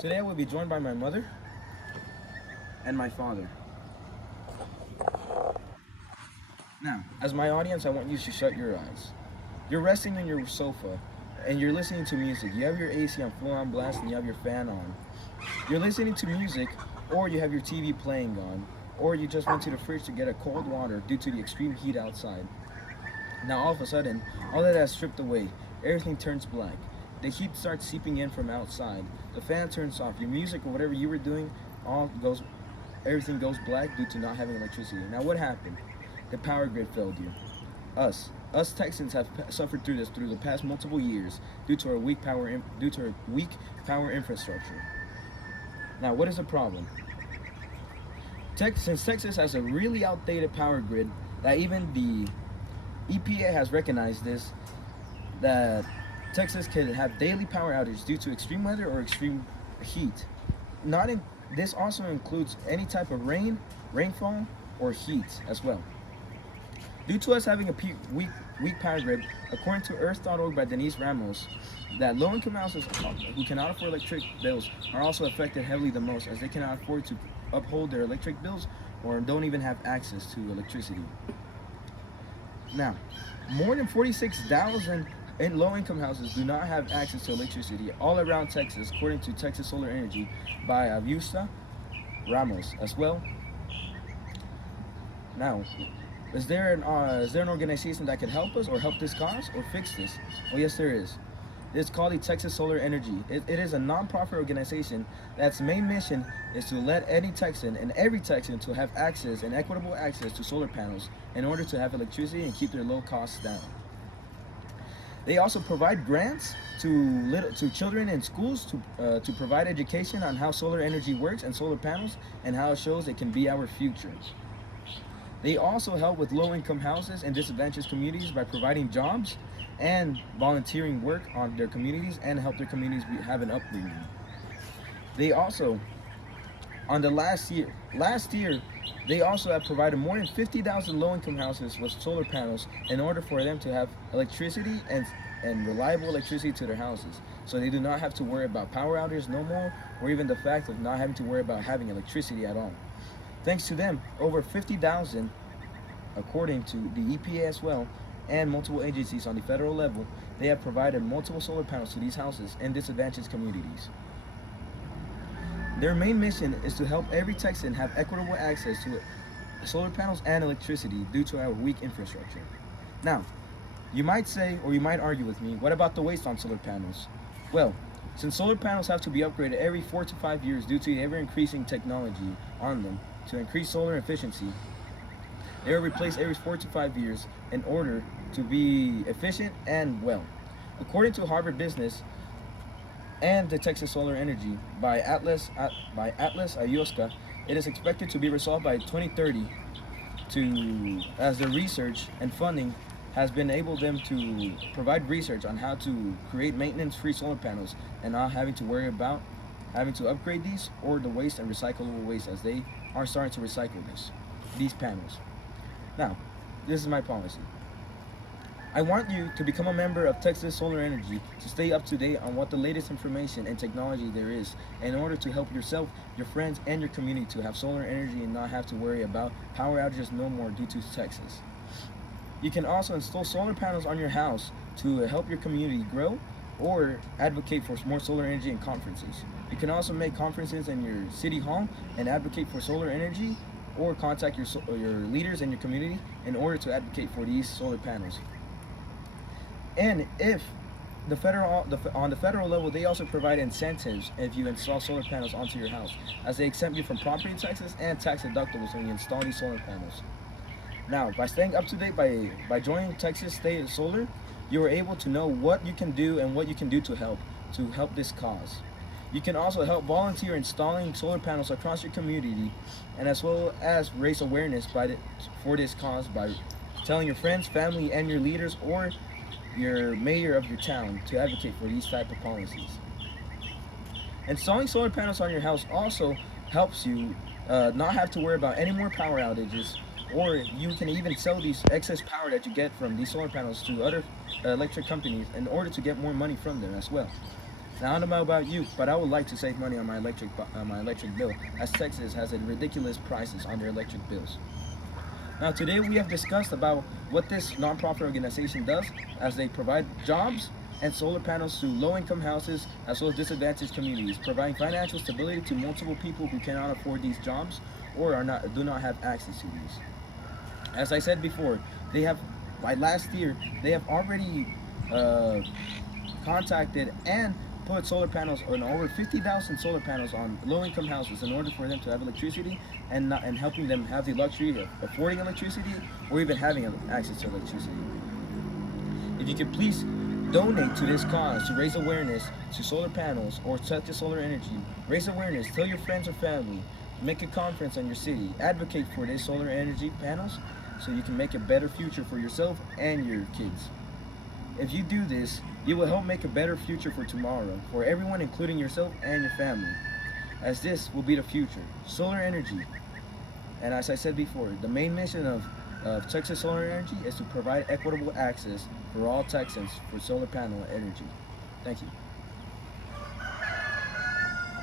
Today I will be joined by my mother and my father. Now, as my audience, I want you to shut your eyes. You're resting on your sofa and you're listening to music. You have your AC on full on blast and you have your fan on. You're listening to music, or you have your TV playing on, or you just went to the fridge to get a cold water due to the extreme heat outside. Now all of a sudden, all of that is stripped away. Everything turns black. The heat starts seeping in from outside. The fan turns off. Your music or whatever you were doing, all goes, everything goes black due to not having electricity. Now what happened? The power grid failed you. Us Texans have suffered through this through the past multiple years due to our weak power infrastructure. Now what is the problem? Since Texas has a really outdated power grid, that even the EPA has recognized this, that Texas can have daily power outages due to extreme weather or extreme heat. Not in, this also includes any type of rainfall, or heat as well. Due to us having a weak power grid, according to Earth.org by Denise Ramos, that low-income houses who cannot afford electric bills are also affected heavily the most, as they cannot afford to uphold their electric bills or don't even have access to electricity. Now, more than 46,000 in low-income houses do not have access to electricity all around Texas, according to Texas Solar Energy by Aviusta Ramos as well. Now, is there an organization that can help us or help this cause or fix this? Well, yes, there is. It's called the Texas Solar Energy. It is a non-profit organization that's main mission is to let any Texan and every Texan to have access and equitable access to solar panels in order to have electricity and keep their low costs down. They also provide grants to children in schools to provide education on how solar energy works and solar panels and how it shows it can be our future. They also help with low-income houses and disadvantaged communities by providing jobs and volunteering work on their communities and help their communities have an upbringing. They also, on the last year, they also have provided more than 50,000 low-income houses with solar panels in order for them to have electricity and reliable electricity to their houses. So they do not have to worry about power outages no more, or even the fact of not having to worry about having electricity at all. Thanks to them, over 50,000, according to the EPA as well, and multiple agencies on the federal level, they have provided multiple solar panels to these houses in disadvantaged communities. Their main mission is to help every Texan have equitable access to solar panels and electricity due to our weak infrastructure. Now, you might say, or you might argue with me, what about the waste on solar panels? Well, since solar panels have to be upgraded every 4 to 5 years due to the ever-increasing technology on them to increase solar efficiency, they are replaced every 4 to 5 years in order to be efficient and well. According to Harvard Business and the Texas Solar Energy by Atlas Ayosca, it is expected to be resolved by 2030 as their research and funding has been able them to provide research on how to create maintenance-free solar panels and not having to worry about having to upgrade these or the waste and recyclable waste, as they are starting to recycle these panels. Now, this is my policy. I want you to become a member of Texas Solar Energy to stay up to date on what the latest information and technology there is in order to help yourself, your friends, and your community to have solar energy and not have to worry about power outages no more due to Texas. You can also install solar panels on your house to help your community grow or advocate for more solar energy in conferences. You can also make conferences in your city hall and advocate for solar energy, or contact your leaders in your community in order to advocate for these solar panels. And if on the federal level, they also provide incentives if you install solar panels onto your house, as they exempt you from property taxes and tax deductibles when you install these solar panels. Now, by staying up to date by joining Texas State Solar, you are able to know what you can do and what you can do to help this cause. You can also help volunteer installing solar panels across your community, and as well as raise awareness for this cause by telling your friends, family, and your leaders or your mayor of your town to advocate for these type of policies. Installing solar panels on your house also helps you not have to worry about any more power outages, or you can even sell these excess power that you get from these solar panels to other electric companies in order to get more money from them as well. Now, I don't know about you, but I would like to save money on my electric bill, as Texas has a ridiculous prices on their electric bills. Now, today we have discussed about what this nonprofit organization does, as they provide jobs and solar panels to low-income houses as well as disadvantaged communities, providing financial stability to multiple people who cannot afford these jobs or do not have access to these. As I said before, they have by last year they have already uh, contacted and put solar panels on over 50,000 solar panels on low-income houses in order for them to have electricity and helping them have the luxury of affording electricity or even having access to electricity. If you could please donate to this cause to raise awareness to solar panels or Texas Solar Energy, raise awareness, tell your friends or family, make a conference on your city, advocate for these solar energy panels so you can make a better future for yourself and your kids. If you do this, you will help make a better future for tomorrow, for everyone, including yourself and your family, as this will be the future. Solar energy, and as I said before, the main mission of Texas Solar Energy is to provide equitable access for all Texans for solar panel energy. Thank you.